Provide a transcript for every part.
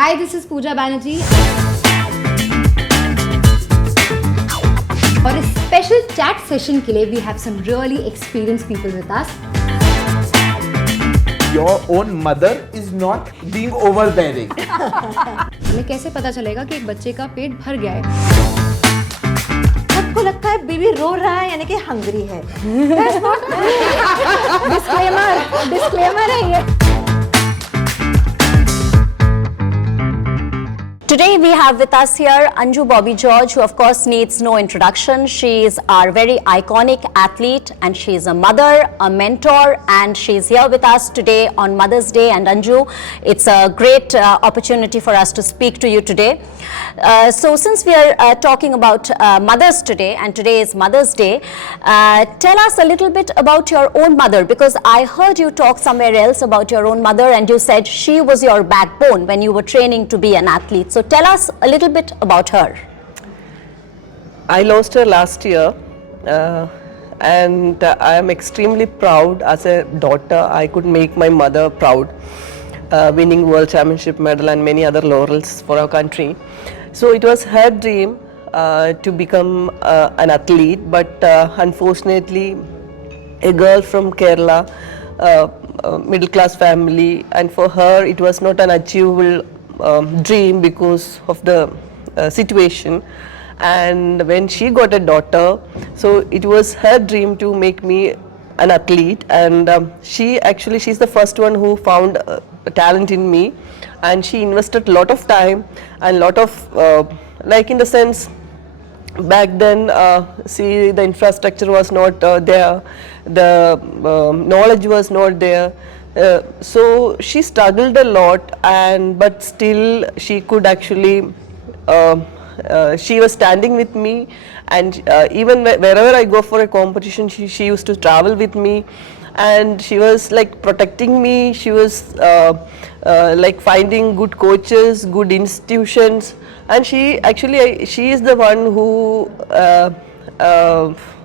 Hi, this is Pooja Banerjee. For a special chat session के लिए we have some really experienced people with us. Your own mother is not being overbearing. हमें कैसे पता चलेगा कि एक बच्चे का पेट भर गया है? सबको लगता है बेबी रो रहा है यानी कि हंग्री है. डिस्क्लेमर है ये. Today we have with us here Anju Bobby George, who of course needs no introduction. She is our very iconic athlete and she is a mother, a mentor, and she is here with us today on Mother's Day. And Anju, it's a great opportunity for us to speak to you today. So since we are talking about mothers today and today is Mother's Day, tell us a little bit about your own mother, because I heard you talk somewhere else about your own mother and you said she was your backbone when you were training to be an athlete. So tell us a little bit about her. I lost her last year and I am extremely proud as a daughter. I could make my mother proud, winning World Championship medal and many other laurels for our country. So it was her dream to become an athlete, but unfortunately a girl from Kerala, middle class family, and for her it was not an achievable dream because of the situation. And when she got a daughter, so it was her dream to make me an athlete, and she's the first one who found talent in me, and she invested a lot of time and lot of like in the sense back then see the infrastructure was not there, the knowledge was not there. So she struggled a lot, but still she could actually she was standing with me, and even wherever I go for a competition, she used to travel with me, and she was like protecting me. She was like finding good coaches, good institutions, and she is the one who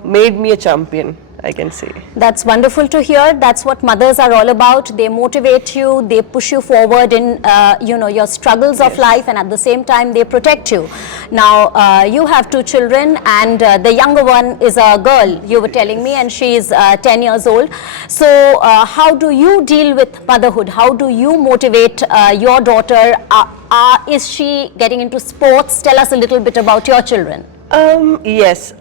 made me a champion, I can say. That's wonderful to hear. That's what mothers are all about. They motivate you, they push you forward in your struggles of life, and at the same time they protect you. Now you have two children, and the younger one is a girl, you were telling me, and she is 10 years old. So how do you deal with motherhood? How do you motivate your daughter? Is she getting into sports? Tell us a little bit about your children. Yes,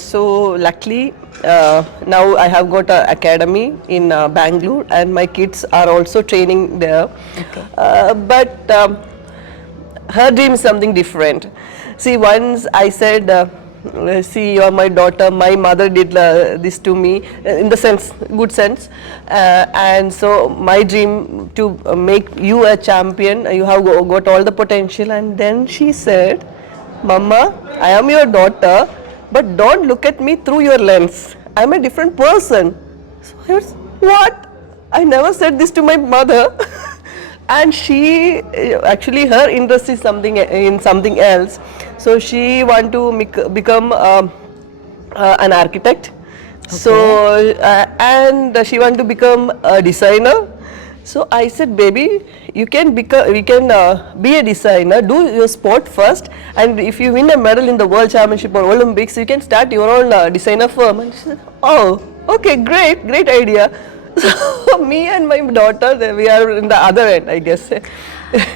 so luckily now I have got an academy in Bangalore, and my kids are also training there. Okay. But her dream is something different. See, once I said, see, you are my daughter, my mother did this to me, in the sense, good sense, and so my dream to make you a champion, you have got all the potential. And then she said, Mama, I am your daughter, but don't look at me through your lens. I am a different person. So I was, what? I never said this to my mother. And she, actually her interest is in something else. So she want to become an architect. Okay. So, and she want to become a designer. So I said, baby, we can be a designer, do your sport first, and if you win a medal in the World Championship or Olympics, you can start your own designer firm. And she said, oh, okay, great idea. So me and my daughter, we are in the other end, I guess.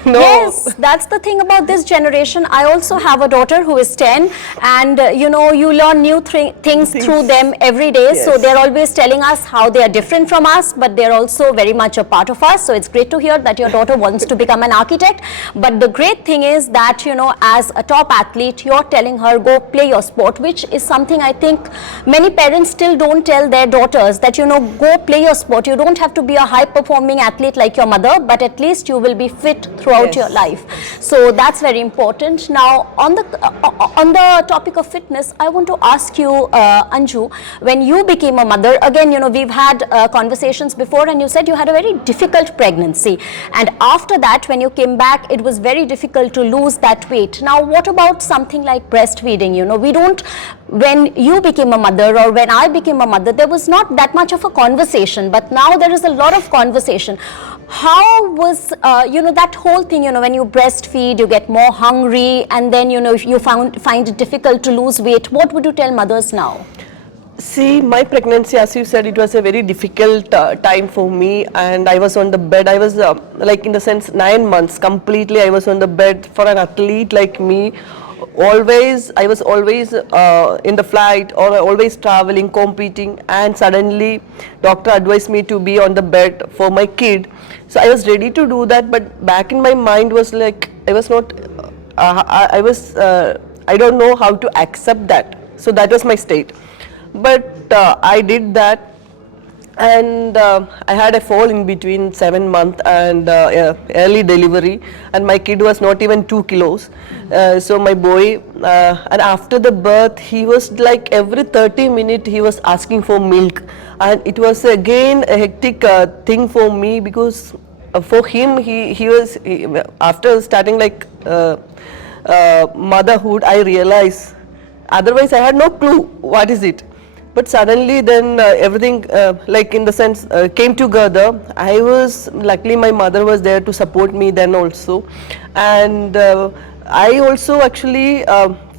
No. Yes, that's the thing about this generation. I also have a daughter who is 10, and you learn new things through them every day. Yes. So they're always telling us how they are different from us, but they're also very much a part of us. So it's great to hear that your daughter wants to become an architect. But the great thing is that, as a top athlete, you're telling her, go play your sport, which is something I think many parents still don't tell their daughters, that, go play your sport. You don't have to be a high performing athlete like your mother, but at least you will be fit throughout your life. So that's very important. Now on the topic of fitness, I want to ask you, Anju, when you became a mother, again, we've had conversations before, and you said you had a very difficult pregnancy, and after that when you came back it was very difficult to lose that weight. Now what about something like breastfeeding? We don't, when you became a mother or when I became a mother, there was not that much of a conversation, but now there is a lot of conversation. how was, that whole thing, when you breastfeed, you get more hungry, and then, if you find it difficult to lose weight, what would you tell mothers now? See, my pregnancy, as you said, it was a very difficult time for me, and I was on the bed. I was like, in the sense, 9 months completely. I was on the bed. For an athlete like me, I was always in the flight, or always traveling, competing, and suddenly doctor advised me to be on the bed for my kid. So I was ready to do that, but back in my mind was like, I was not. I don't know how to accept that. So that was my state. But I did that, and I had a fall in between 7 months and early delivery, and my kid was not even 2 kilos. So my boy, and after the birth, he was like every 30 minutes he was asking for milk, and it was again a hectic thing for me, because for him after starting like motherhood, I realized. Otherwise, I had no clue what is it. But suddenly then everything like in the sense came together. Luckily my mother was there to support me then also, and I also actually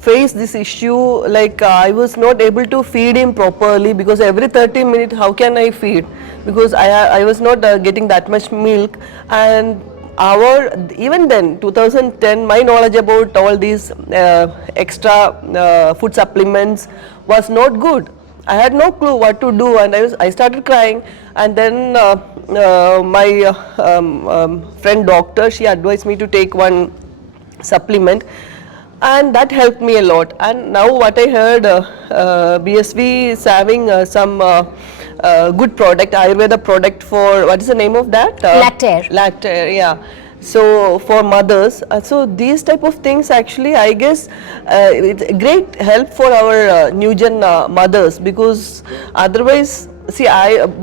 faced this issue, like I was not able to feed him properly, because every 30 minutes how can I feed, because I was not getting that much milk. And even then 2010, my knowledge about all these extra food supplements was not good. I had no clue what to do, and I started crying. And then my friend doctor, she advised me to take one supplement, and that helped me a lot. And now what I heard, BSV is having some good product, Ayurveda product for, what is the name of that? Lactair. Lactair, yeah. So for mothers, so these type of things actually, I guess it's a great help for our new gen mothers, because otherwise, see,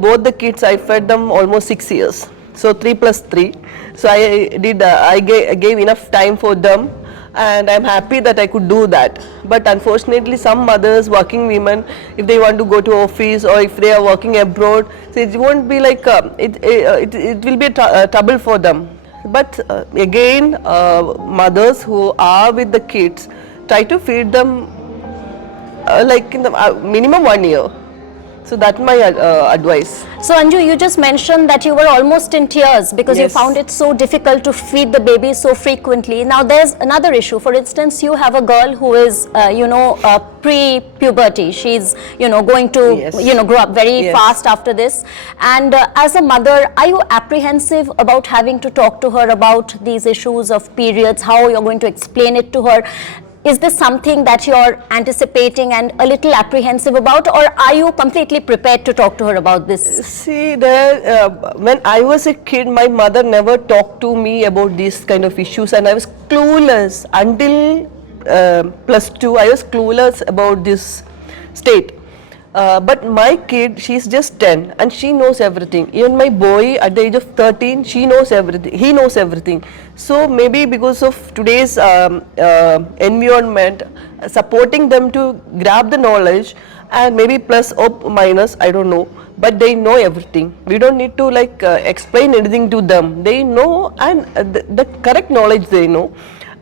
both the kids, I fed them almost 6 years, so 3 plus 3. So I gave enough time for them, and I'm happy that I could do that. But unfortunately, some mothers, working women, if they want to go to office, or if they are working abroad, so it won't be like it will be a trouble for them. But again, mothers who are with the kids, try to feed them like in the minimum 1 year. So that's my advice. So Anju, you just mentioned that you were almost in tears because you found it so difficult to feed the baby so frequently. Now there's another issue. For instance, you have a girl who is, pre-puberty. She's, going to, grow up very fast after this. And as a mother, are you apprehensive about having to talk to her about these issues of periods, how you're going to explain it to her? Is this something that you're anticipating and a little apprehensive about, or are you completely prepared to talk to her about this? See, when I was a kid, my mother never talked to me about these kind of issues, and I was clueless until +2. I was clueless about this state. But my kid, she's just 10 and she knows everything. Even my boy at the age of 13, she knows everything. He knows everything. So maybe because of today's environment, supporting them to grab the knowledge, and maybe plus or minus, I don't know, but they know everything. We don't need to explain anything to them. They know, and the correct knowledge they know,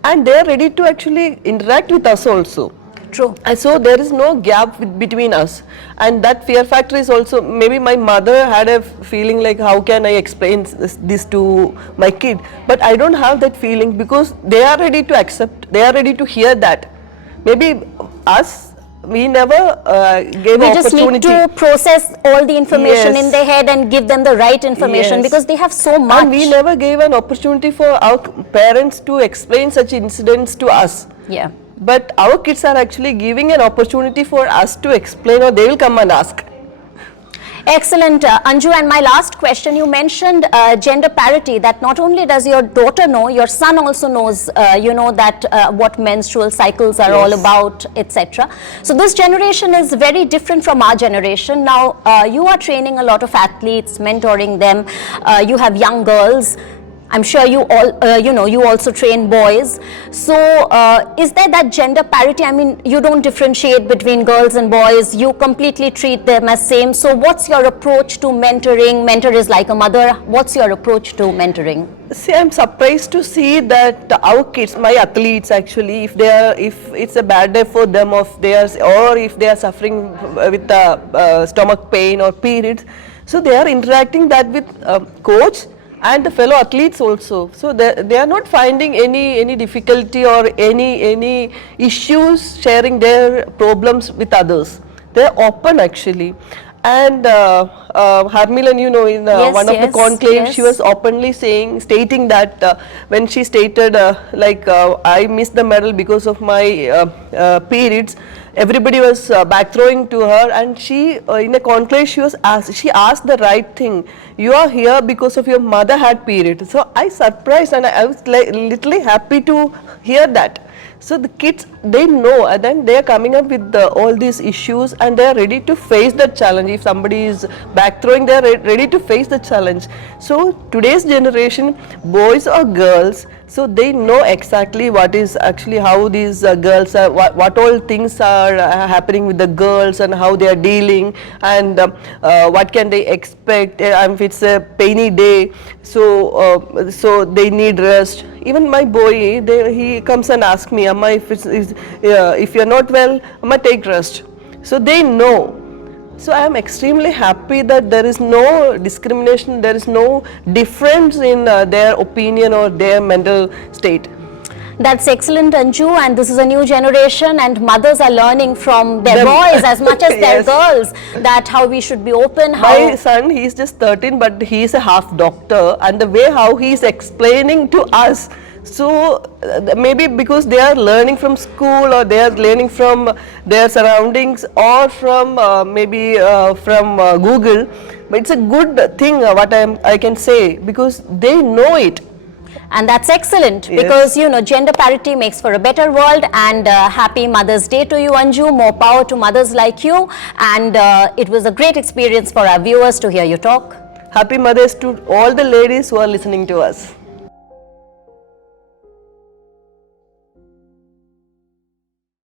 and they are ready to actually interact with us also. True. And so there is no gap between us, and that fear factor is also, maybe my mother had a feeling like, how can I explain this to my kid, but I don't have that feeling, because they are ready to accept, they are ready to hear that. Maybe us, we never gave we an just opportunity. need to process all the information in their head and give them the right information, because they have so much. And we never gave an opportunity for our parents to explain such incidents to us. Yeah. But our kids are actually giving an opportunity for us to explain, or they will come and ask. Excellent, Anju. And my last question, you mentioned gender parity, that not only does your daughter know, your son also knows, that what menstrual cycles are all about, etc. So this generation is very different from our generation. Now, you are training a lot of athletes, mentoring them, you have young girls. I'm sure you all, you also train boys. So is there that gender parity? I mean, you don't differentiate between girls and boys. You completely treat them as same. So what's your approach to mentoring? Mentor is like a mother. What's your approach to mentoring? See, I'm surprised to see that our kids, my athletes actually, if it's a bad day for them, or if they are suffering with stomach pain or periods, so they are interacting that with coach and the fellow athletes also. So they are not finding any difficulty or any issues sharing their problems with others. They are open actually. And Harmilan, in one of the conclaves, she was openly stating that when she stated I missed the medal because of my periods, everybody was back-throwing to her, and she in a conclave she asked the right thing. You are here because of your mother had period. So I surprised, and I was literally happy to hear that. So the kids, they know, and then they are coming up with all these issues, and they are ready to face the challenge. If somebody is back throwing, they are ready to face the challenge. So today's generation, boys or girls, so they know exactly what is actually how these girls are, what all things are happening with the girls and how they are dealing, and what can they expect if it's a painy day. So they need rest. Even my boy, he comes and asks me, Amma, if you're not well, Amma, take rest. So they know. So I am extremely happy that there is no discrimination, there is no difference in their opinion or their mental state. That's excellent, Anju, and this is a new generation, and mothers are learning from their boys as much as their girls, that how we should be open. My son, he's just 13, but he's a half doctor, and the way how he's explaining to us, so maybe because they are learning from school, or they are learning from their surroundings, or from from Google, but it's a good thing what I can say, because they know it. And that's excellent, because gender parity makes for a better world. And happy Mother's Day to you, Anju. More power to mothers like you. And it was a great experience for our viewers to hear you talk. Happy Mothers to all the ladies who are listening to us.